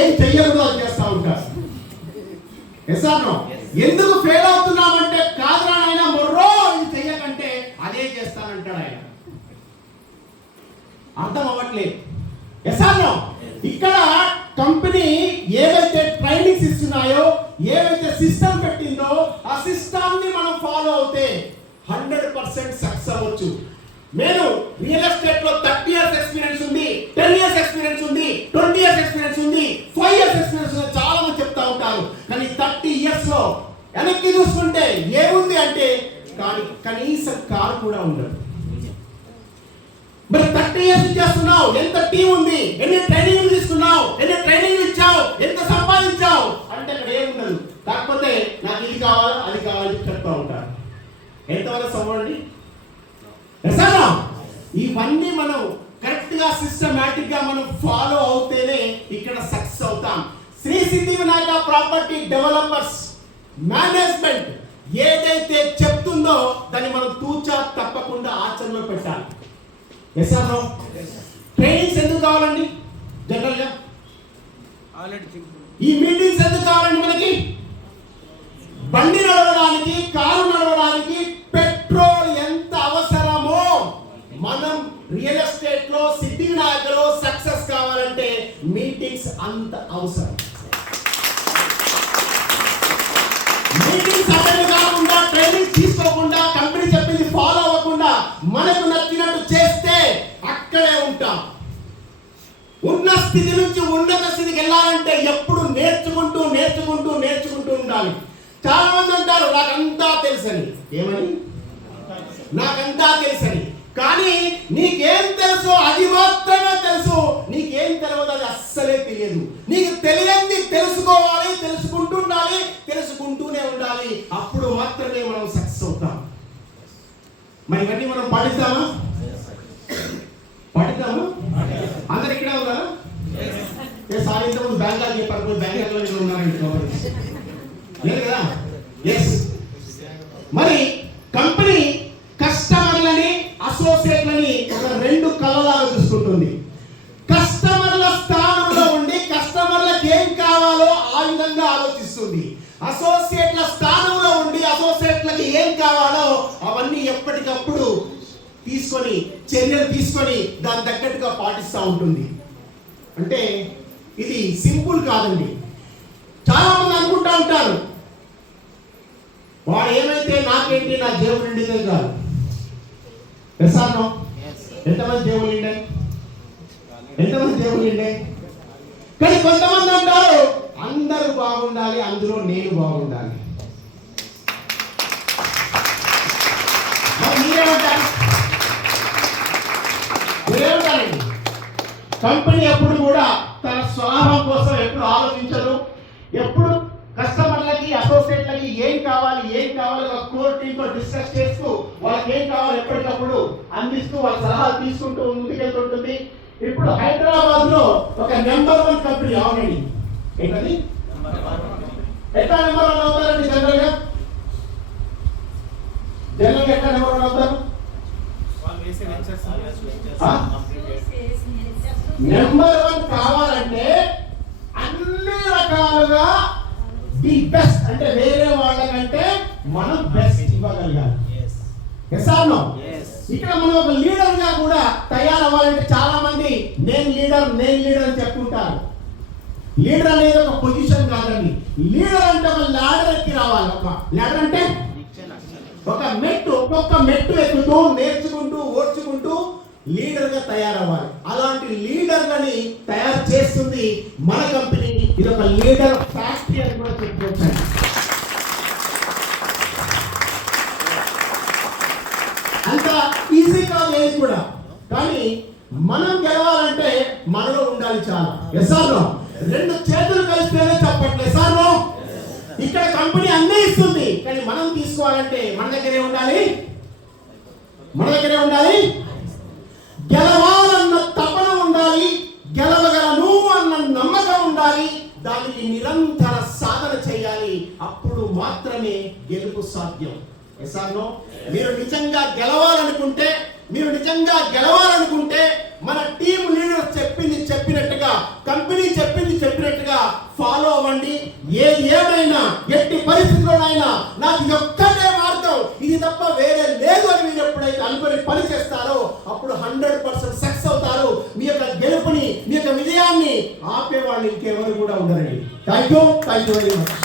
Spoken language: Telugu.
ఏం చెయ్యకూడదు అది చేస్తా ఉంటారు. ఎస్ ఆర్ నో ఎందుకు ఫెయిల్ అవుతున్నామంటే కాదురా ఆయన మొర్రో ఇది చెయ్యకంటే అదే చేస్తానంటాడు ఆయన. అర్థం అవ్వట్లేదు. ఎస్ ఆర్ నో ఇక్కడ కంపెనీ ఏవైతే ట్రైనింగ్స్ ఇస్తున్నాయో ఏవైతే సిస్టమ్ పెట్టిందో ఆ సిస్టమ్ని మనం ఫాలో అవుతే హండ్రెడ్ పర్సెంట్ సక్సెస్ అవ్వచ్చు. నేను రియల్ ఎస్టేట్లో థర్టీ ఇయర్స్ ఎక్స్పీరియన్స్ ఉంది టెన్ ఇయర్స్ ఎక్స్పీరియన్స్ ఉంది ట్వంటీ ఇయర్స్ ఎక్స్పీరియన్స్ ఉంది ఫైవ్ ఇయర్స్ ఎక్స్పీరియన్స్ ఉంది చాలా మంది చెప్తా ఉంటారు కానీ థర్టీ ఇయర్స్లో వెనక్కి చూసుకుంటే ఏముంది అంటే కానీ కనీసం కారు కూడా ఉండదు. మరి థర్టీ ఇయర్స్ చేస్తున్నావు. ఎంత టీం ఉంది? ఎన్ని ట్రైనింగ్ తీసుకున్నావు? ఎన్ని ట్రైనింగ్ ఇచ్చావు? ఎంత సంపాదించావు? అంటే అక్కడ ఏముండదు కాకపోతే నాకు ఇది కావాలా అది కావాలని చెప్తా ఉంటారు. ఎంతవరకు సవ్వండి ఇవన్నీ మనం కరెక్ట్గా సిస్టమేటిక్గా మనం ఫాలో అవుతేనే ఇక్కడ సక్సెస్ అవుతాం. శ్రీ సిద్ధి వినాయక ప్రాపర్టీ డెవలపర్స్ మేనేజ్మెంట్ ఏదైతే చెప్తుందో దాన్ని మనం తూచా తప్పకుండా ఆచరణలో పెట్టాలి. ఎస్ఆర్ ట్రైనింగ్స్ ఎందుకు కావాలండి? జనరల్గా? ఆల్రెడీ సింపుల్ ఈ మీటింగ్స్ ఎందుకు కావాలండి మనకి? బండి నడవడానికి కారు నడవడానికి పెట్రోల్ ఎంత అవసరమో మనం రియల్ ఎస్టేట్లో సిద్ధి వినాయకలో సక్సెస్ కావాలంటే మీటింగ్స్ అంత అవసరం. కాకుండా ట్రైనింగ్ తీసుకోకుండా కంపెనీ చెప్పింది ఫాలో అవ్వకుండా మనకు నచ్చినట్టు చేస్తే అక్కడే ఉంటాం. ఉన్న స్థితి నుంచి ఉన్నత స్థితికి వెళ్ళాలంటే ఎప్పుడు నేర్చుకుంటూ నేర్చుకుంటూ నేర్చుకుంటూ ఉండాలి. చాలా మంది అంటారు నాకంతా తెలుసని. ఏమని? నాకంతా తెలుసని. కానీ నీకేం తెలుసు అది మాత్రమే తెలుసు. నీకేం తెలియదు అది అస్సలే తెలియదు. నీకు తెలియంది తెలుసుకోవాలి తెలుసుకుంటూ ఉండాలి తెలుసుకుంటూనే ఉండాలి అప్పుడు మాత్రమే మనం సక్సెస్ అవుతాం మరి ఇవన్నీ మనం పాటిస్తామా? పాటిస్తామా? అందరు ఇక్కడ ఉన్నారా? ఏ సార్ ఇంతకుముందు బ్యాంకాక్ చెప్పారు బ్యాంకాక్లో ఇక్కడ ఉన్నారండి లేదు కదా? ఎస్ మరి కంపెనీ కస్టమర్లని అసోసియేట్లని ఒక రెండు కళ్ళలాగా చూసుకుంటుంది. కస్టమర్ల స్థానంలో ఉండి కస్టమర్లకు ఏం కావాలో ఆ విధంగా ఆలోచిస్తుంది. అసోసియేట్ల స్థానంలో ఉండి అసోసియేట్లకి ఏం కావాలో అవన్నీ ఎప్పటికప్పుడు తీసుకొని చర్యలు తీసుకొని దాని తగ్గట్టుగా పాటిస్తూ ఉంటుంది. అంటే ఇది సింపుల్ కాదండి. చాలా మంది అనుకుంటా ఉంటారు వాడు ఏమైతే నాకేంటి నా జేబు నిండితే కాదు ఎస్ఆర్నో ఎంతమంది నిండాయి? ఎంతమంది నిండాయి? కానీ కొంతమంది అందరూ బాగుండాలి అందులో నేను బాగుండాలి. మీరేమంటారు? మీరేమంటారండి? కంపెనీ ఎప్పుడు కూడా తన స్వలాభం కోసం ఎప్పుడు ఆలోచించదు. ఎప్పుడు కస్టమర్లకి అసోసియేట్లకి ఏం కావాలి ఏం కావాలి ఒక కోర్ టీంతో డిస్కస్ చేస్తూ వాళ్ళకి ఏం కావాలి ఎప్పటికప్పుడు అందిస్తూ వాళ్ళ సలహాలు తీసుకుంటూ ముందుకెళ్తుంటుంది. ఇప్పుడు హైదరాబాద్లో ఒక నెంబర్ వన్ కంపెనీ అవునండి. ఏంటది ఎట్లా నెంబర్ వన్ అవుతారండి జనరల్గా జనరల్గా ఎట్లా నెంబర్ వన్ అవుతారు? నెంబర్ వన్ కావాలంటే అన్ని రకాలుగా ది బెస్ట్ అంటే వేరే వాళ్ళకంటే మనం బెస్ట్ ఇవ్వగలగాలి. ఇక్కడ మనం ఒక లీడర్గా కూడా తయారవ్వాలంటే చాలా మంది నేను లీడర్ నేను లీడర్ అని చెప్పుకుంటారు. లీడర్ అనేది ఒక పొజిషన్ కాదండి. లీడర్ అంటే ఒక లాడర్ ఎక్కి రావాలి. ఒక లాడర్ అంటే ఒక మెట్టు ఒక్కొక్క మెట్టు ఎక్కుతూ నేర్చుకుంటూ ఓడ్చుకుంటూ లీడర్గా తయారవ్వాలి. అలాంటి లీడర్లని తయారు చేస్తుంది మన కంపెనీ. ఇది ఒక లీడర్ ఫ్యాక్టరీ అని కూడా చెప్పుకోవచ్చు అంత ఈజీ కాదు కూడా. కానీ మనం గెలవాలంటే మనలో ఉండాలి చాలా. ఎస్ఆర్లో ఇక్కడ కంపెనీ అన్నీ ఇస్తుంది. కానీ మనం తీసుకోవాలంటే మన దగ్గరే ఉండాలి. మన దగ్గరే ఉండాలి. గెలవాలన్న తపన ఉండాలి. గెలవగలను అన్న నమ్మకం ఉండాలి. దానికి నిరంతర సాధన చేయాలి. అప్పుడు మాత్రమే గెలుపు సాధ్యం. ఎస్ మీరు నిజంగా గెలవాలనుకుంటే మీరు నిజంగా గెలవాలనుకుంటే మన టీం లీడర్ చెప్పింది చెప్పినట్టుగా కంపెనీ చెప్పింది చెప్పినట్టుగా ఫాలో అవ్వండి. ఏది ఏమైనా ఎట్టి పరిస్థితుల్లోనైనా నాకు ఒక్కటే మార్గం ఇది తప్ప వేరే లేదు అని మీరు ఎప్పుడైతే అనుకుని పని చేస్తారో అప్పుడు హండ్రెడ్ పర్సెంట్ సక్సెస్ అవుతారు. మీ యొక్క గెలుపుని మీ యొక్క విజయాన్ని ఆపేవాళ్ళు ఇంకెవరు కూడా ఉండరండి. Thank you thank you very much